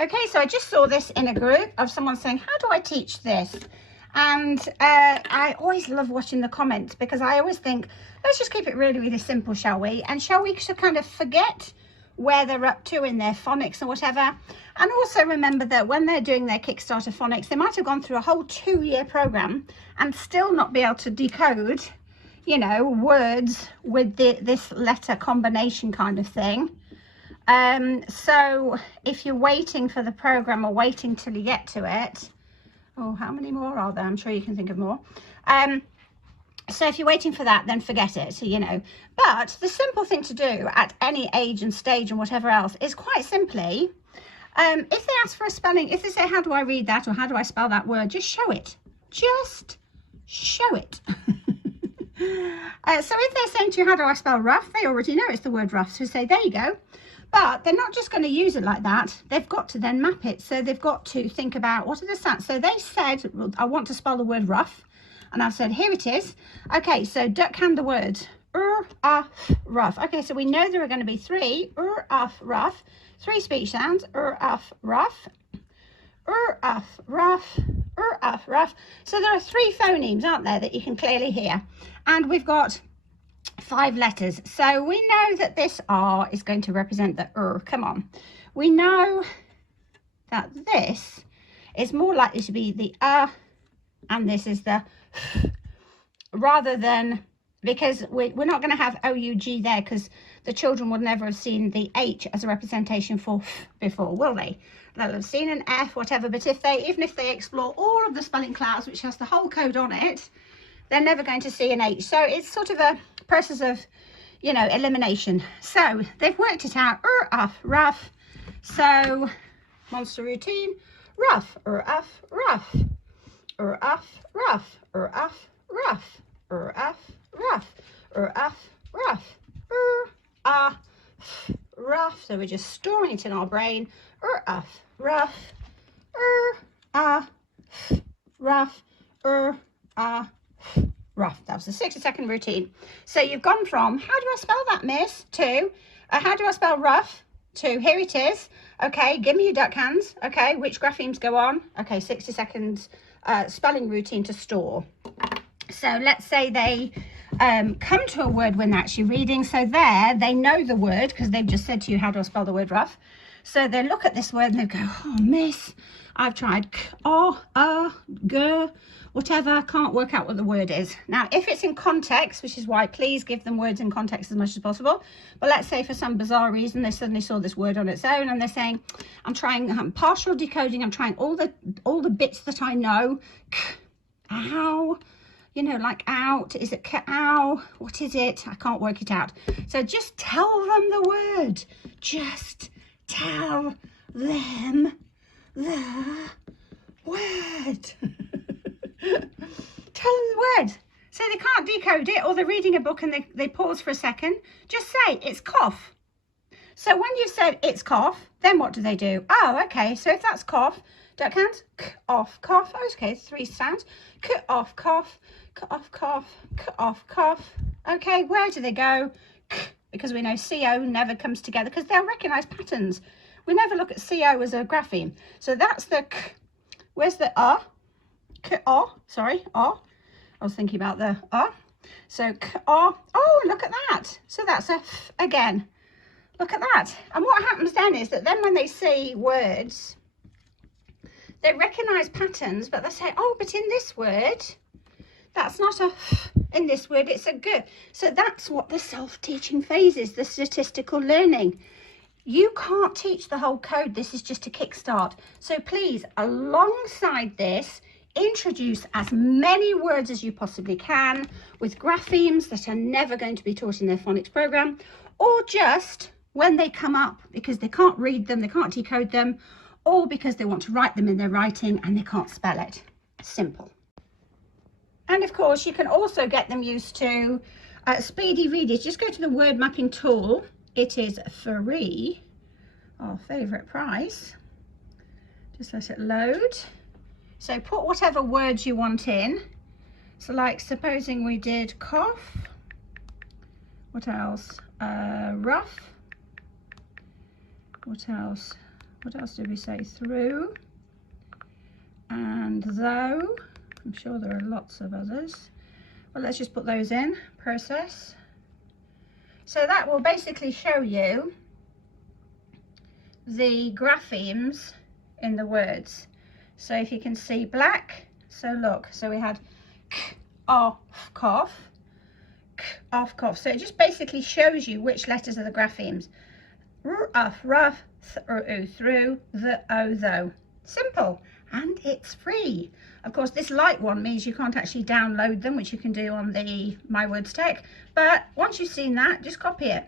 Okay, so I just saw this in a group of someone saying, how do I teach this? And I always love watching the comments, because I always think, let's just keep it really, really simple, shall we? And shall we kind of forget where they're up to in their phonics or whatever? And also remember that when they're doing their Kickstarter phonics, they might have gone through a whole 2-year program and still not be able to decode, you know, words with this letter combination kind of thing. So if you're waiting for the program or waiting till you get to it, oh, how many more are there? I'm sure you can think of more. So if you're waiting for that, then forget it, you know. But the simple thing to do at any age and stage and whatever else is quite simply, if they ask for a spelling, if they say, how do I read that, or how do I spell that word, just show it. Just show it. So if they're saying to you, how do I spell rough, they already know it's the word rough, so say, there you go. But they're not just going to use it like that. They've got to then map it. So they've got to think about, what are the sounds? So they said, I want to spell the word rough. And I've said, here it is. Okay, so duckhand the word. Rough. Okay, so we know there are going to be 3 rough. 3 speech sounds. Rough. Rough. Rough. So there are 3 phonemes, aren't there, that you can clearly hear. And we've got 5 letters. So we know that this R is going to represent the Come on. We know that this is more likely to be the and this is the rather than, because we're not going to have OUGH there, because the children would never have seen the H as a representation for before, will they? They'll have seen an F, whatever, but even if they explore all of the spelling clouds, which has the whole code on it, they're never going to see an H. So it's sort of a process of, you know, elimination. So they've worked it out. Rough. So monster routine. Rough. Rough. Rough. Rough. Rough. Rough. Rough. Rough. Rough. Rough. Rough. So we're just storing it in our brain. Rough. Rough. Rough. Rough. That was a 60-second routine. So you've gone from, how do I spell that, miss, to how do I spell rough, to here it is. Okay, give me your duck hands. Okay, which graphemes go on? Okay, 60 seconds spelling routine to store. So let's say they come to a word when they're actually reading. So there, they know the word because they've just said to you, how do I spell the word rough? So they look at this word and they go, oh, miss, I've tried g, whatever, can't work out what the word is. Now, if it's in context, which is why please give them words in context as much as possible. But let's say for some bizarre reason, they suddenly saw this word on its own and they're saying, I'm partial decoding, I'm trying all the bits that I know. Ow, you know, like out, is it ow? What is it? I can't work it out. So just tell them the word. Just tell them the word. Tell them the word. So they can't decode it, or they're reading a book and they pause for a second. Just say it's cough. So when you've said it's cough, then what do they do? Oh, okay. So if that's cough, duck hands, off, cough. Oh, okay, 3 sounds. Off, cough, off, cough, off, cough. Okay, where do they go? Because we know CO never comes together because they'll recognize patterns. We never look at CO as a grapheme. So that's the where's the sorry, I was thinking about the So oh, look at that. So that's a f again. Look at that. And what happens then is that then when they see words, they recognize patterns, but they say, oh, but in this word, that's not a f, in this word, it's a g. So that's what the self-teaching phase is, the statistical learning. You can't teach the whole code. This is just a kickstart. So please, alongside this, introduce as many words as you possibly can with graphemes that are never going to be taught in their phonics program, or just when they come up because they can't read them, they can't decode them, or because they want to write them in their writing and they can't spell it. Simple. And of course, you can also get them used to speedy readers. Just go to the word mapping tool. It is free, our favorite price. Just let it load. So put whatever words you want in. So like supposing we did cough. What else? Rough. What else? What else did we say? Through and though. I'm sure there are lots of others. Well, let's just put those in. Process. So that will basically show you the graphemes in the words. So if you can see black, so look, so we had k, off, cough, k, off, cough. So it just basically shows you which letters are the graphemes. R, off, rough, through, the, o, though. Simple, and it's free. Of course, this light one means you can't actually download them, which you can do on the My Words Tech. But once you've seen that, just copy it.